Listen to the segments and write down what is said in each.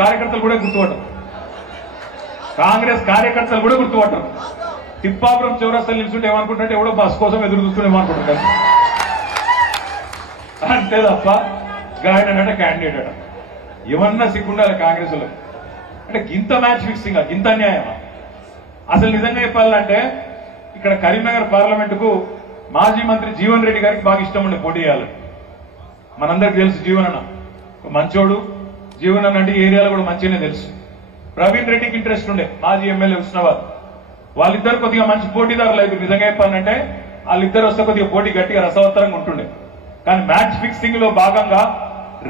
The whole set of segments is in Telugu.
కార్యకర్తలు కూడా గుర్తుపట్టరు. కాంగ్రెస్ కార్యకర్తలు కూడా గుర్తుపట్టరు. తిప్పాపురం చౌరస్తాలు నిల్చుంటే ఏమనుకుంటుంటే ఎవడో బస్ కోసం ఎదురు చూస్తుండేమనుకుంటుంటారు. అంతే తప్ప గాయన క్యాండిడేట్ అట ఏమన్నా సిగ్గుండాలి కాంగ్రెస్ లో అంటే గింత మ్యాచ్ ఫిక్సింగ్ గింత అన్యాయమా? అసలు నిజంగా చెప్పాలంటే ఇక్కడ కరీంనగర్ పార్లమెంటుకు మాజీ మంత్రి జీవన్ రెడ్డి గారికి బాగా ఇష్టం ఉండే పోటీ చేయాలి. మనందరికి తెలుసు జీవన్ అన్న మంచోడు. జీవన్ అన్న అంటే ఏరియాలో కూడా మంచిగానే తెలుసు. ప్రవీణ్ రెడ్డికి ఇంట్రెస్ట్ ఉండే మాజీ ఎమ్మెల్యే హుస్నాబాద్. వాళ్ళిద్దరు కొద్దిగా మంచి పోటీదారులు అయితే నిజంగా చెప్పాలంటే వాళ్ళిద్దరు వస్తే కొద్దిగా పోటీ గట్టిగా రసవత్తరంగా ఉంటుండే. కానీ మ్యాచ్ ఫిక్సింగ్ లో భాగంగా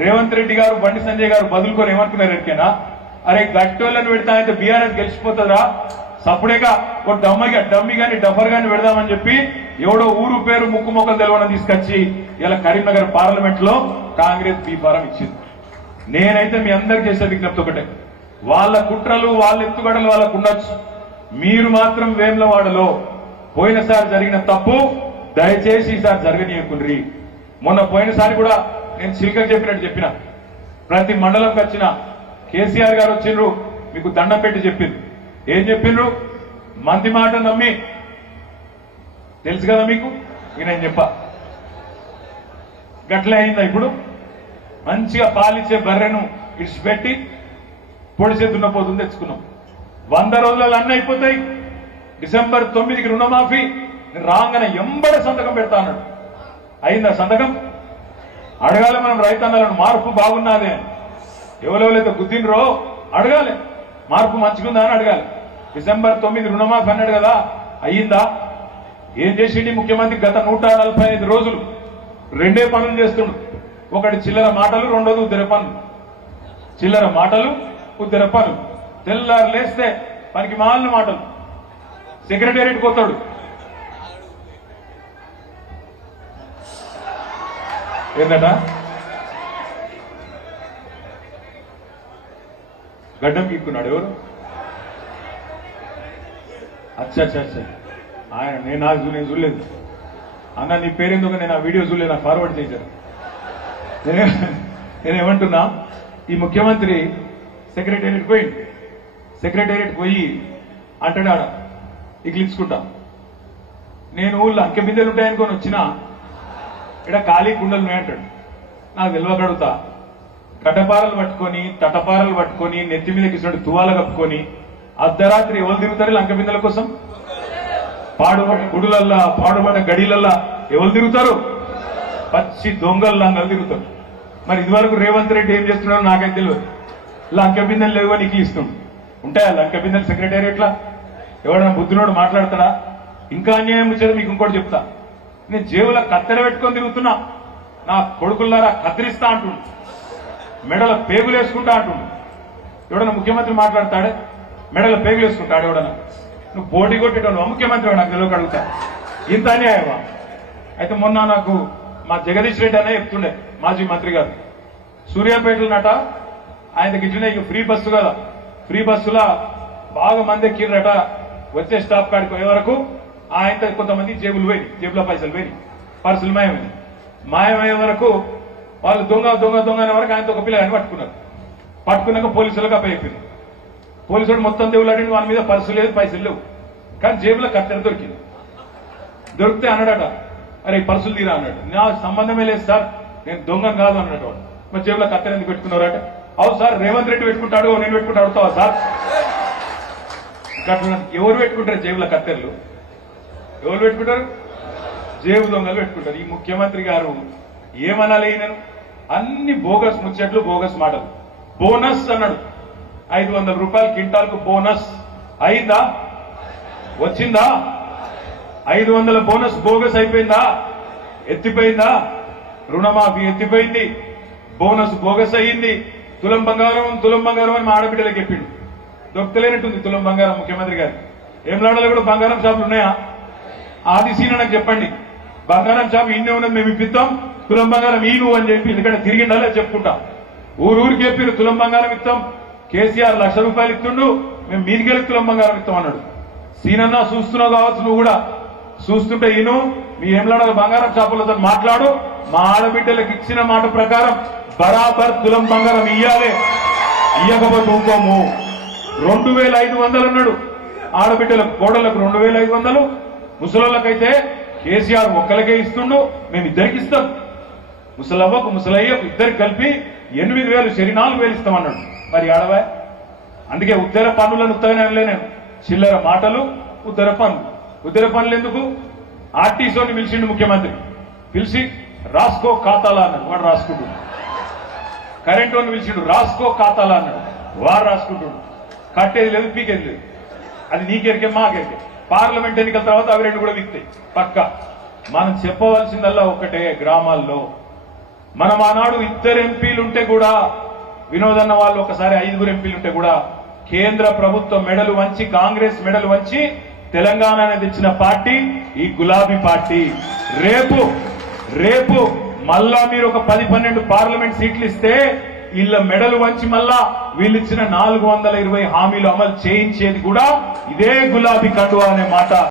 రేవంత్ రెడ్డి గారు బండి సంజయ్ గారు బదులుకొని ఏమనుకున్నారు ఎరికేనా, అరే గట్టోళ్ళని పెడతా అయితే బీఆర్ఎస్ గెలిచిపోతుందా, సప్పుడేగా ఒక డమ్మి గాని డఫర్ గాని పెడదామని చెప్పి ఎవడో ఊరు పేరు ముక్కు మొక్కలు తెలవని తీసుకొచ్చి ఇలా కరీంనగర్ పార్లమెంట్ లో కాంగ్రెస్ బీఫారం ఇచ్చింది. నేనైతే మీ అందరికి చేసే విజ్ఞప్తి ఒకటే, వాళ్ళ కుట్రలు వాళ్ళ ఎత్తుగడలు వాళ్ళకు ఉండొచ్చు. మీరు మాత్రం వేములవాడలో పోయినసారి జరిగిన తప్పు దయచేసి ఈసారి జరగనీయకుండ్రి. మొన్న పోయినసారి కూడా నేను చిల్కకు చెప్పినట్టు చెప్పిన, ప్రతి మండలంకి వచ్చిన కేసీఆర్ గారు వచ్చిండ్రు, మీకు దండం పెట్టి చెప్పింది. ఏం చెప్పిండ్రు? మంది మాట నమ్మి, తెలుసు కదా మీకు, నేను చెప్పా గట్లే అయిందా? ఇప్పుడు మంచిగా పాలిచ్చే బర్రెను ఇడిచిపెట్టి పొడిసే దున్నపోతుంది తెచ్చుకున్నాం. 100 రోజులలో అన్నీ అయిపోతాయి. డిసెంబర్ 9కి రుణమాఫీ రాగానే ఎంబడే సంతకం పెడతా అన్నాడు. అయిందా సంతకం? అడగాలి మనం రైతన్నలను, మార్పు బాగున్నదే, ఎవరెవరైతే గుద్దినరో అడగాలి, మార్పు మంచిగుందా అని అడగాలి. డిసెంబర్ 9 రుణమాఫీ అన్నాడు కదా, అయ్యిందా? ఏం చేసిండి ముఖ్యమంత్రి? గత 145 రోజులు రెండే పనులు చేస్తుండు. ఒకటి చిల్లర మాటలు, రెండోది ఉద్దర పనులు. చిల్లర మాటలు, ఉద్దర పనులు. తెల్లారు లేస్తే పనికి మాలిన మాటలు. సెక్రటేరియట్ పోతాడు, ఏందట గడ్డం గీక్కున్నాడు. ఎవరు? అచ్చా ఆయన నేను చూడలేదు అన్న. నీ పేరెందుకు? నేను ఆ వీడియో చూడలేదు, నాకు ఫార్వర్డ్ చేశారు. నేనేమంటున్నా, ఈ ముఖ్యమంత్రి సెక్రటేరియట్ పోయింది. సెక్రటేరియట్ పోయి అంటాడు ఆడ ఇట్లిచ్చుకుంటా, నేను ఊళ్ళో అంకె బిందెలు ఉంటాయనుకొని వచ్చినా ఇక్కడ ఖాళీ కుండలు ఉన్నాయంటాడు. నాకు తెలియకడుగుతా, కటపారలు పట్టుకొని తటపారలు పట్టుకొని నెత్తి మీద కిసినట్టు తువాల కప్పుకొని అర్ధరాత్రి ఎవరు తిరుగుతారు లంక బిందెల కోసం? పాడుబడ్డ గుడులల్లా, పాడుబడ్డ గడిలల్లా ఎవరు తిరుగుతారు? పచ్చి దొంగలు లంగలు తిరుగుతారు. మరి ఇదివరకు రేవంత్ రెడ్డి ఏం చేస్తున్నారో నాకైతే తెలియదు. లంక బిందెలు లేవు నీకు ఇస్తుండు. ఉంటాయా లంక బిందెలు సెక్రటేరియట్లా? ఎవడన్నా బుద్ధినోడు మాట్లాడతాడా? ఇంకా అన్యాయం వచ్చేది మీకు ఇంకోటి చెప్తా. నేను జేబుల కత్తెర పెట్టుకొని తిరుగుతున్నా, నా కొడుకుల్లారా కత్తిరిస్తా అంటుండు, మెడల పేగులు వేసుకుంటా అంటుండు. ఎవడన్నా ముఖ్యమంత్రి మాట్లాడతాడే? మెడల పేగులు వేసుకుంటాడు ఎవడన్నా? నువ్వు పోటీ కొట్టేటోను ముఖ్యమంత్రి నాకు తెలియక అడుగుతా. ఇంత అన్యాయమా? అయితే మొన్న నాకు మా జగదీష్ రెడ్డి అనే చెప్తుండే, మాజీ మంత్రి గారు, సూర్యాపేటలో నట ఆయన గిట్లనే ఇక ఫ్రీ బస్సు కదా, ఫ్రీ బస్సులా బాగా మంది ఎక్కిర్రట. వచ్చే స్టాప్ కాడికి పోయే వరకు ఆయన కొంతమంది జేబులు పోయి, జేబులో పైసలు పోయి, పర్సులు మాయమయ్యే వరకు వాళ్ళు దొంగ అనే వరకు ఆయనతో ఒక పిల్లగాని పట్టుకున్నారు. పట్టుకున్నాక పోలీసులకు అప్పచెప్పింది. పోలీసుడు మొత్తం దేవులాడి వాళ్ళ మీద పర్సు లేదు, పైసలు లేవు, కానీ జేబులో కత్తెర దొరికింది. దొరికితే అన్నాడట, అరే పర్సులు తీరా అన్నాడు. నా సంబంధమే లేదు సార్, నేను దొంగను కాదు అన్నాడు వాడు. మరి జేబులో కత్తెర ఎందుకు పెట్టుకున్నారట? అవు సార్ రేవంత్ రెడ్డి పెట్టుకుంటాడు, నేను పెట్టుకుంటా అడుగుతావా సార్? ఎవరు పెట్టుకుంటారు జేబుల కత్తెరలు? ఎవరు పెట్టుకుంటారు? జేబు దొంగలు పెట్టుకుంటారు. ఈ ముఖ్యమంత్రి గారు ఏమనాలి? నేను అన్ని బోగస్ ముచ్చట్లు, బోగస్ మాటలు. బోనస్ అన్నాడు, 500 రూపాయలు క్వింటాల్కు బోనస్. అయిందా? వచ్చిందా? 500 బోనస్ బోగస్ అయిపోయిందా? ఎత్తిపోయిందా? రుణమాఫీ ఎత్తిపోయింది, బోనస్ బోగస్ అయ్యింది. తులం బంగారం అని మా ఆడబిడ్డలకు చెప్పిండు. దొరకలేనట్టుంది తులం బంగారం ముఖ్యమంత్రి గారు. ఏమలాడలో కూడా బంగారం షాపులు ఉన్నాయా? ఆది సీన నాకు చెప్పండి, బంగారం షాపు ఇన్నే ఉన్నది, మేము ఇప్పిస్తాం, తులం బంగారం ఈ నువ్వు అని చెప్పి, ఎందుకంటే తిరిగిండాలే చెప్పుకుంటా. ఊరికి చెప్పిరు తులం బంగారం ఇస్తాం. కేసీఆర్ 1,00,000 రూపాయలు ఇస్తుండు, మేము మీదికెళ్ళి తులం బంగారం ఇస్తాం అన్నాడు. సీనన్నా చూస్తున్నావు కావచ్చు, నువ్వు కూడా చూస్తుంటే ఈను మీ ఏమలాడలో బంగారం షాపులతో మాట్లాడు. మా ఆడబిడ్డలకు ఇచ్చిన మాట ప్రకారం బరాబర్ తులం బంగారం ఇయ్యాలి. ఇయ్యకపోతే ఊకోము. 2500 అన్నాడు ఆడబిడ్డలకు, కోడళ్లకు 2500, ముసలోళ్ళకైతే కేసీఆర్ ఒక్కలకే ఇస్తుండు, మేము ఇద్దరికి ఇస్తాం. ముసలవ్వకు ముసలయ్యకు ఇద్దరికి కలిపి 8000, చెరి 4000 ఇస్తామన్నాడు. మరి ఆడవా? అందుకే ఉత్తర పన్నులను ఉత్తగానే నేను చిల్లర మాటలు, ఉత్తర పన్నులు. ఉత్తర పన్నులు ఎందుకు? ఆర్టీసీని పిలిచిండు ముఖ్యమంత్రి, పిలిచి రాసుకో ఖాతాలా అన్నాడు, వాడు రాసుకుంటున్నాడు. కరెంట్ వాడిని పిలిచిండు, రాసుకో ఖాతాలా అన్నాడు, వాడు రాసుకుంటున్నాడు. కట్టేది లేదు, పీకేది లేదు. అది నీకెరికే మాకెరికే. పార్లమెంట్ ఎన్నికల తర్వాత అవి రెండు కూడా విక్తాయి పక్క. మనం చెప్పవలసిందల్లా ఒకటే, గ్రామాల్లో మనం ఆనాడు 2 ఎంపీలు ఉంటే కూడా, వినోదన్న వాళ్ళు ఒకసారి 5 ఎంపీలు ఉంటే కూడా కేంద్ర ప్రభుత్వం మెడలు వంచి, కాంగ్రెస్ మెడలు వంచి తెలంగాణ తెచ్చిన పార్టీ ఈ గులాబీ పార్టీ. రేపు మళ్ళా మీరు ఒక 10-12 పార్లమెంట్ సీట్లు ఇస్తే వీళ్ళ మెడలు వంచి మళ్ళా వీళ్ళిచ్చిన 420 హామీలు అమలు చేయించేది కూడా ఇదే గులాబీ కండువా అనే మాట